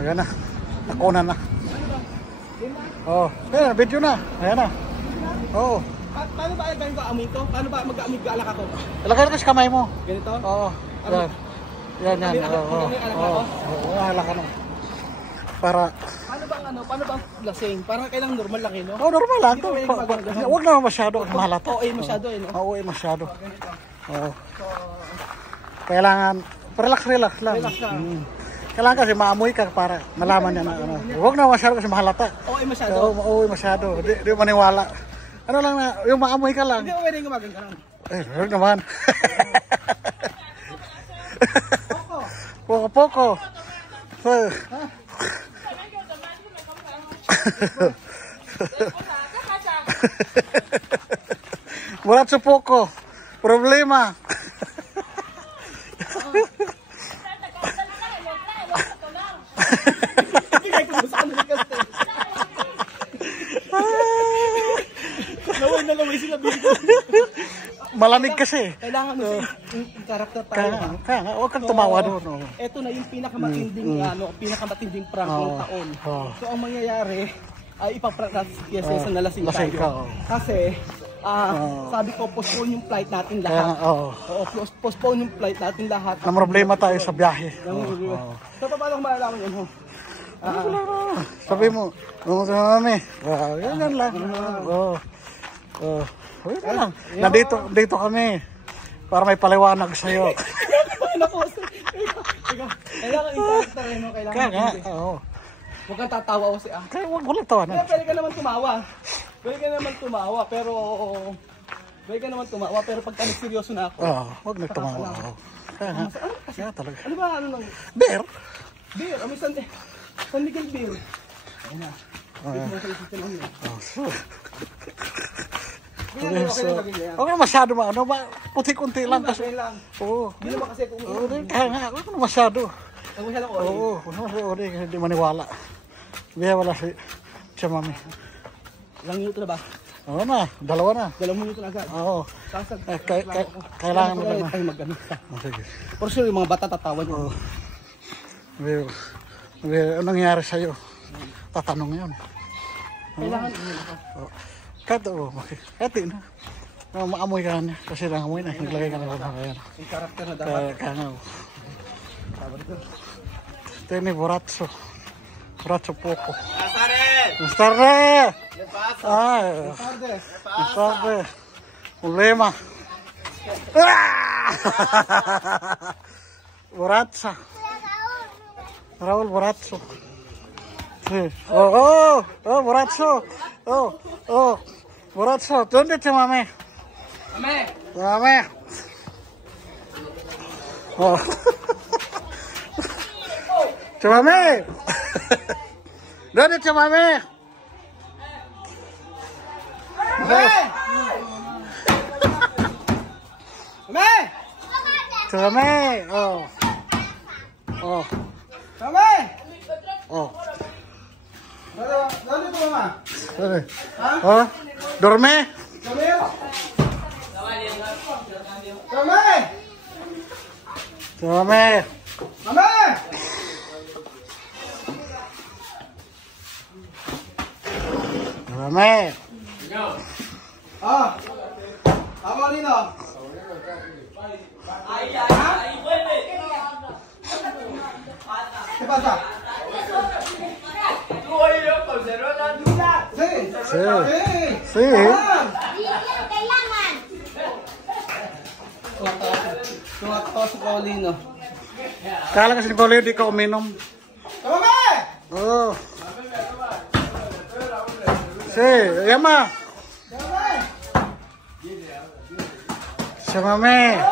Oh, yan na. Nakunan na. Oh, yan, video na. Ayan na. Oh. Paano ba gawin ko amoy to? Paano ba mag-aamoy ka alak ako? Ilagay na kasi kamay mo. Ganito? Oo. Yan. Yan. Oo, alak ka na. Para... Paano bang lasing? Parang kailang normal lang no? Oh, normal lang. Huwag na masyado. Mahalata. Oo, masyado no? Oo, masyado. Oo. Kailangan, relax lang. Relax lang. Kailangan kasi maamoy ka para malaman niya na ano. Huwag na masyado kasi mahalata. Oo, masyado. Oo, masyado. Di maniwala. Ano lang na, yung maamoy ka lang. Hindi mo pwedeng gumagin ka lang. Huwag naman. Poko. Burat sa poko. Problema. Naway sila bigla. Malamig kasi. Kailangan mo yung karakter tayo. Kaya, huwag kang tumawa doon. Ito na yung pinakamatinding prank ng taon. So ang mangyayari ay ipaprank natin sa nalasing tayo. Kasi sabi ko postpone yung flight natin lahat. Postpone yung flight natin lahat. Ang problema tayo sa biyahe. So paano ko malalaman yun? Sabi mo, mami. Yan lang. Nandito kami para may paliwanag sa'yo. Kailangan yung karakter no? Kailangan huwag kang tatawa o siya. Kaya huwag tawa na. Pwede ka naman tumawa. Pero pag seryoso na ako. Huwag na tumawa. Kaya talaga. Ano ba? Ano lang? Beer? Beer? May San Miguel beer. Ayun na. Beer mo sa isip lang yun. Huwag na masyado puti-kunti lang kasi. Oo. Hindi naman kasi kung... Kaya nga, huwag na masyado. Huwag masyadong oil. Oo, hindi maniwala. Biya wala si mami. Ilang minuto na ba? Oo na, 2 na. 2 minuto na agad. Oo. Kailangan mo lang. Tayo mag-ano. Sige. For sure, yung mga bata tatawa nyo. Anong nangyari sa'yo? Tatanong yun. Kailangan yun ako. Kahit di na. Maamoy ka na. Kasi nangamoy na. Naglagay ka na. Yung karakter na dapat. Kaya nga. Ito yung Buratso. Buratso Poco. Nastarde! Nastarde. Problema. Buratsa. Raul Buratso. Sí. Buratso. Buratso. ¿Dónde te mamé? Mamé. Te mamé. ¿Dónde te mamé? Te mamé. ¿Dónde tu mamá? ¿Dormé? Te mamé. Mamé. Vamos, Lino. ¿Qué pasa? Sí. Tumatawa si Paulino. Kala kasi ni Paulino di ka uminom. Mami! Oh. Sí, llama. Llámame.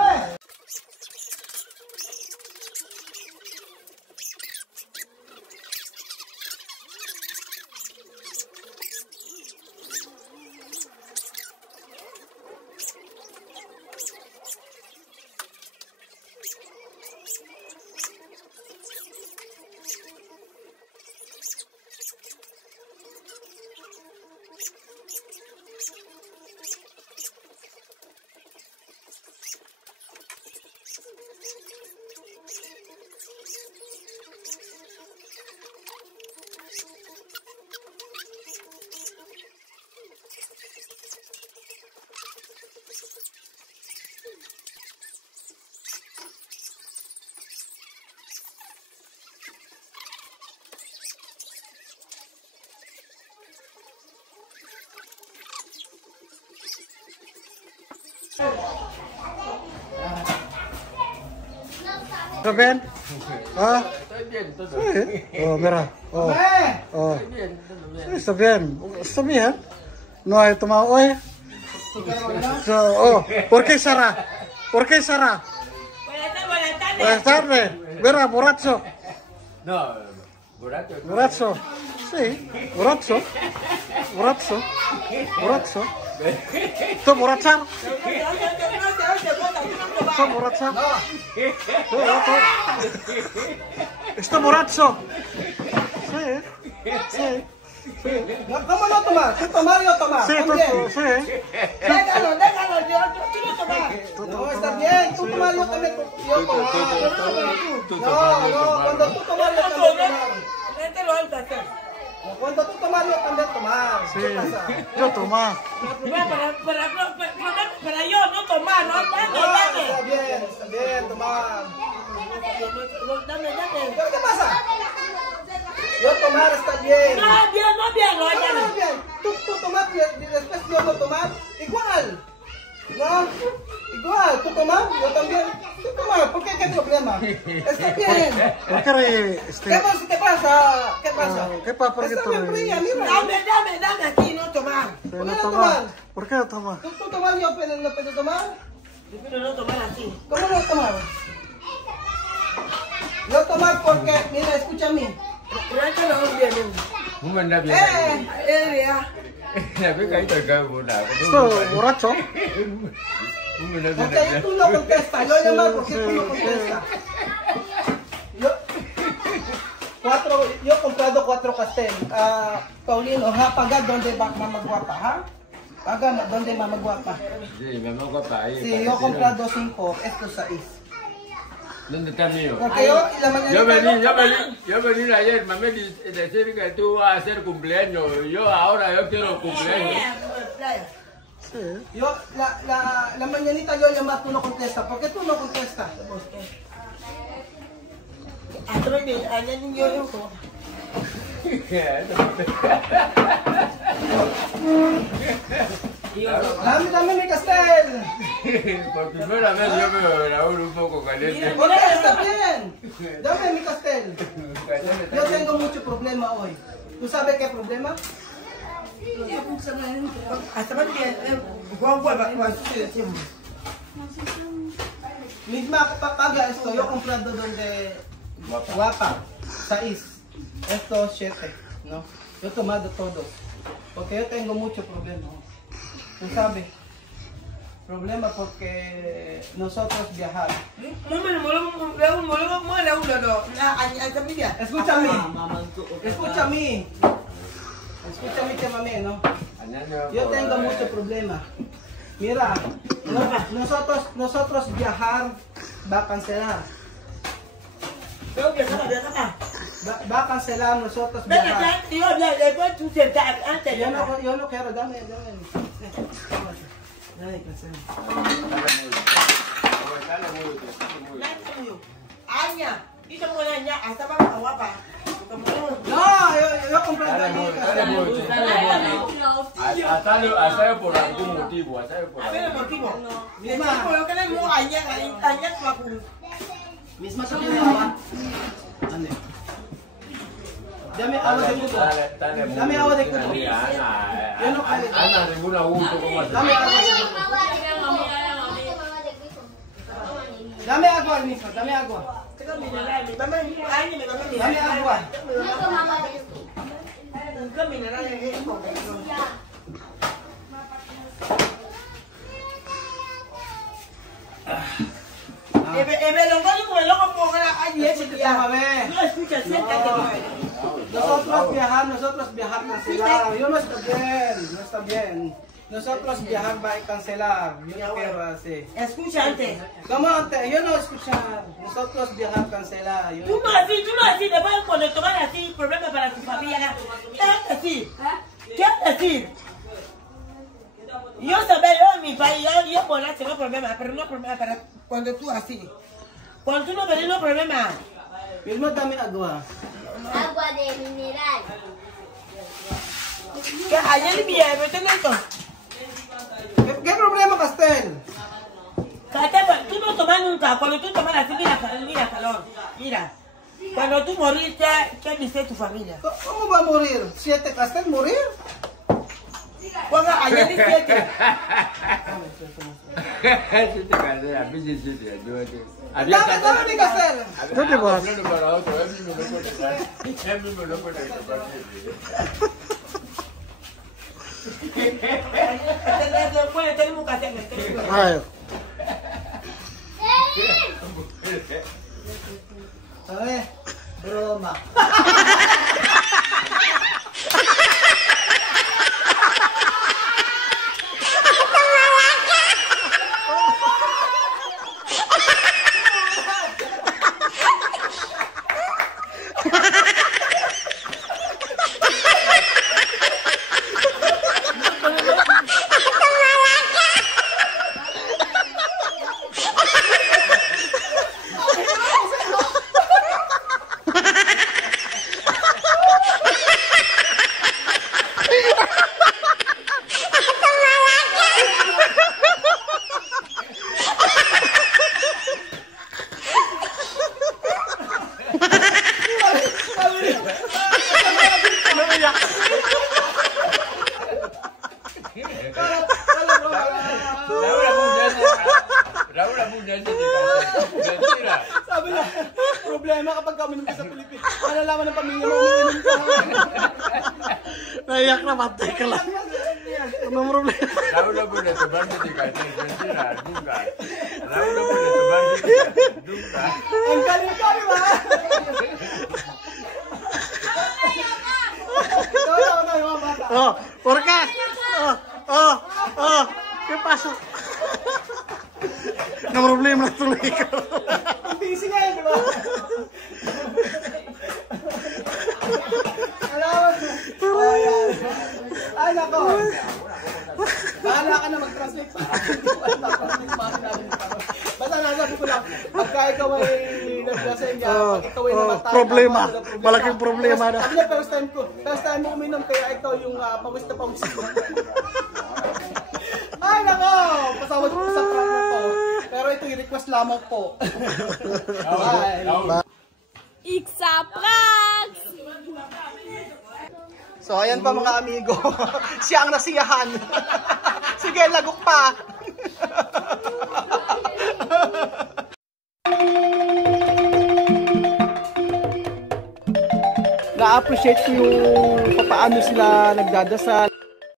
¿Estás bien? ¿Ah? Estoy bien, todo. Sí. Oh, mira. Oh. Oh. Estoy bien, todo bien. Sí, está bien. Está bien. No he tomado hoy. Oh. ¿Por qué Sara? ¿Por qué Sara? Buenas tardes. Mira, borracho. No, borracho. Borracho. Sí, borracho. Borracho. Borracho. ¿Estás borracha? ¿Estás borracha? ¿Estás borracho? Sí. Sí. ¿Cómo no tomar? ¿Tú tomar yo tomar? Sí, tú, sí. Déjalo, yo quiero tomar. No, está bien, tú tomar, yo también yo tomar. No, cuando tú tomar, yo también tomar. Cuando tú tomar, yo también tomar. Sí, ¿Qué pasa? yo tomar. Para yo no tomar, ¿no? Está bien, tomar. Dame. ¿Pero qué pasa? Yo tomar está bien. No, bien. No, bien. Tú tomar y después yo no tomar. Igual. ¿No? Igual, tú tomar, yo también. Tú tomar, ¿por qué? ¿Qué problema? Está bien. ¿Por qué ¿Qué pasa? ¿Qué pasa? ¿Qué pasa? ¿Por qué Está tú bien fría, mira. Dame aquí, no tomar. ¿Por qué no tomar? ¿Por qué no tomar? ¿Tú tomar yo no puedo tomar? Yo quiero no tomar así. ¿Cómo no tomar? No tomar porque, mira, escucha a mí. Muy buena bien. La beca ahí te cago una. ¿Estás borracho? Muy buena Porque ahí tú no contestas, yo llamar porque tú no contestas. Yo he comprado 4 pastel. Paulino, paga donde mamá guapa, ¿ja? Paga donde mamá guapa. Sí, mamá guapa ahí. Sí, yo he comprado 5, estos 6. ¿Dónde está el mío? Porque yo y la mañana. Yo vení ayer, mamá, decir que tú vas a hacer cumpleaños. Yo quiero cumpleaños. Sí. Yo, la mañanita yo llamar, tú no contestas. ¿Por qué tú no contestas? Dame mi castel. Por primera vez yo me Raúl un poco caliente. ¿Por qué? Está bien. Dame mi castel. Yo tengo mucho problema hoy. ¿Tú sabes qué problema? Misma paga esto. Yo he comprado donde guapa. 6. Estos 7. No. Yo he tomado todo. Porque yo tengo mucho problema. ¿Tú sabes? Problema porque nosotros viajamos. Escúchame. Escúchame. Escúchame, chamamé, ¿no? Yo tengo mucho problema. Mira, nosotros viajar va a cancelar. Va a cancelar nosotros viajar. Yo no quiero, dame. Dame, cancela. No, yo compré Hasta por algún motivo. Misma problema. Dame agua de coco. Dame agua de coco. Yo no quiero. Ana, ninguna gusto como así. Dame agua de coco. Dame agua, misma, dame agua. Dame agua. Nosotros viajar cancelar. Yo no está bien. Nosotros viajar va a cancelar. Yo no quiero así. Escucha antes. ¿Cómo antes? Yo no escuchar. Nosotros viajar cancelar. Tú no así, después cuando tomar así, problema para tu familia. ¿Qué vas a decir? ¿Qué vas a decir? Yo sabía, yo en mi país, yo borracho, no problema, pero no problema para cuando tú así. Cuando tú no tenés no problema. Mismo dame agua. Agua de mineral. Que ayer mi ¿me tenés esto? ¿Qué problema, pastel? Tú no tomas nunca, cuando tú tomas así, mira calor, mira. Cuando tú moriste, ¿qué dice tu familia? ¿Cómo va a morir? ¿7 castel morir? Ponga ayer 17. Dame mi castel. ¿Dónde vas? Tenemos que hacer. Ay, A ver, broma. Sabi niya, problema kapag kami nung sa Pilipinas. Malalaman ng pamilya mo, umiinom ka. naiyak na, patay ka lang. Anong problema? Laura puede tomarse de café, mentira, nunca. Laura puede tomarse de café, nunca. Ang galing ka, di ba? Ito na yung mga bata. Oh, porka! ¿Qué pasa? No problema na tuloy ka. Ang busy nga yun, di ba? Alam mo? Ayan. Ay, nako. Bahala ka na mag-translate pa. Basta nasabi ko lang, pagka ikaw ay naglasengya, pag ikaw ay namatay, Problema. Malaking problema na. Sabi niya, first time mo uminom, kaya ikaw yung pawis na pawis. Ay, nako! Pasawad ko sa prank na to. Pero ito yung request lamang po. Bye! Iksa Pranks! So, ayan pa mga amigo. Siya ang nasiyahan. Sige, lagok pa. Na-appreciate ko yung paano sila nagdadasal.